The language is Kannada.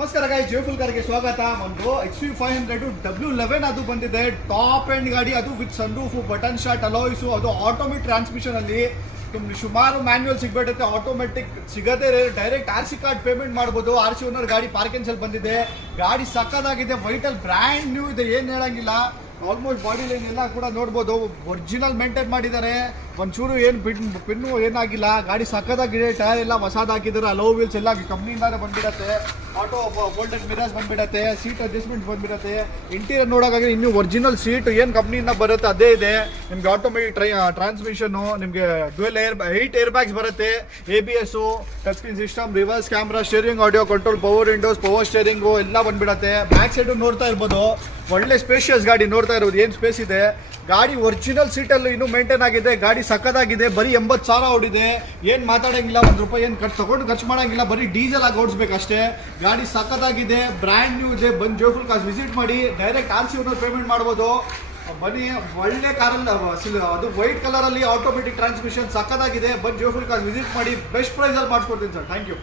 ನಮಸ್ಕಾರ ಗಾಯಿ ಜೇಫುಲ್ ಕಾರ್ಗೆ ಸ್ವಾಗತ. ಒಂದು XV500 W11 ಅದು ಬಂದಿದೆ, ಟಾಪ್ ಎಂಡ್ ಗಾಡಿ, ಅದು with sun roof, button start alloys, ಅದು ಆಟೋಮೆಟಿಕ್ ಟ್ರಾನ್ಸ್ಮಿಷನ್ ಅಲ್ಲಿ. ನಿಮ್ಗೆ ಸುಮಾರು ಮ್ಯಾನ್ಯುವಲ್ ಸಿಗ್ಬಿಡುತ್ತೆ, ಆಟೋಮೆಟಿಕ್ ಸಿಗದೆ ಡೈರೆಕ್ಟ್ RC ಕಾರ್ಡ್ ಪೇಮೆಂಟ್ ಮಾಡ್ಬೋದು. RC ಓನರ್ ಗಾಡಿ ಪಾರ್ಕಿಂಗ್ಸ್ ಅಲ್ಲಿ ಬಂದಿದೆ. ಗಾಡಿ ಸಕ್ಕದಾಗಿದೆ, ವೈಟಲ್ ಬ್ರ್ಯಾಂಡ್ ನ್ಯೂ ಇದೆ, ಏನು ಹೇಳಂಗಿಲ್ಲ. ಆಲ್ಮೋಸ್ಟ್ ಬಾಡಿ ಲೈನ್ ಎಲ್ಲ ಕೂಡ ನೋಡ್ಬೋದು, ಒರಿಜಿನಲ್ ಮೇಂಟೈನ್ ಮಾಡಿದ್ದಾರೆ. ಒಂಚೂರು ಏನು ಪಿನ್ನು ಏನಾಗಿಲ್ಲ. ಗಾಡಿ ಸಕ್ಕದಾಗಿದೆ, ಟೈರ್ ಎಲ್ಲ ಹೊಸದು ಹಾಕಿದ್ದಾರೆ, ಅಲೋ ವೀಲ್ಸ್ ಎಲ್ಲ ಕಂಪ್ನಿಯಿಂದಾನೆ ಬಂದ್ಬಿಡತ್ತೆ. ಆಟೋ ಫೋಲ್ಡೆಡ್ ಮಿರರ್ಸ್ ಬಂದ್ಬಿಡತ್ತೆ, ಸೀಟ್ ಅಡ್ಜಸ್ಟ್ಮೆಂಟ್ ಬಂದ್ಬಿಡತ್ತೆ. ಇಂಟೀರಿಯರ್ ನೋಡೋಕ್ಕಾಗಿ ಇನ್ನೂ ಒರಿಜಿನಲ್ ಸೀಟ್ ಏನು ಕಂಪ್ನಿಯಿಂದ ಬರುತ್ತೆ ಅದೇ ಇದೆ. ನಿಮಗೆ ಆಟೋಮೆಟಿಕ್ ಟ್ರಾನ್ಸ್ಮಿಷನ್ನು, ನಿಮಗೆ 8 ಏರ್ ಬ್ಯಾಗ್ಸ್ ಬರುತ್ತೆ, ABS, touch screen system, reverse camera, steering, audio control, power windows, power steering ಎಲ್ಲ ಬಂದ್ಬಿಡತ್ತೆ. ಬ್ಯಾಕ್ ಸೈಡು ನೋಡ್ತಾ ಇರ್ಬೋದು, ಒಳ್ಳೆ ಸ್ಪೇಷಿಯಸ್ ಗಾಡಿ ನೋಡ್ತಾ ಇರೋದು, ಏನು ಸ್ಪೇಸ್ ಇದೆ. ಗಾಡಿ ಒರಿಜಿನಲ್ ಸೀಟಲ್ಲಿ ಇನ್ನೂ ಮೇಂಟೈನ್ ಆಗಿದೆ, ಗಾಡಿ ಸಕ್ಕದಾಗಿದೆ. ಬರೀ 80,000 ಓಡಿದೆ, ಏನು ಮಾತಾಡೋಂಗಿಲ್ಲ, ₹1 ಏನು ಖರ್ಚು ಮಾಡೋಂಗಿಲ್ಲ, ಬರೀ ಡೀಸೆಲ್ ಆಗಿ ಓಡಿಸ್ಬೇಕು ಅಷ್ಟೇ. ಗಾಡಿ ಸಕ್ಕದಾಗಿದೆ, ಬ್ರ್ಯಾಂಡ್ ನ್ಯೂ ಇದೆ. ಬಂದು ಜೋಫುಲ್ ಕಾರ್ಸ್ ವಿಸಿಟ್ ಮಾಡಿ, ಡೈರೆಕ್ಟ್ RC ಓನರ್ ಪೇಮೆಂಟ್ ಮಾಡ್ಬೋದು. ಬನ್ನಿ, ಒಳ್ಳೆ ಕಾರಲ್ಲಿ, ಅದು ವೈಟ್ ಕಲರಲ್ಲಿ ಆಟೋಮೆಟಿಕ್ ಟ್ರಾನ್ಸ್ಮಿಷನ್ ಸಕ್ಕದಾಗಿದೆ. ಬಂದು ಜೋಫುಲ್ ಕಾರ್ಸ್ ವಿಸಿಟ್ ಮಾಡಿ, ಬೆಸ್ಟ್ ಪ್ರೈಸಲ್ಲಿ ಮಾಡಿಸ್ಕೊಡ್ತೀನಿ ಸರ್. Thank you.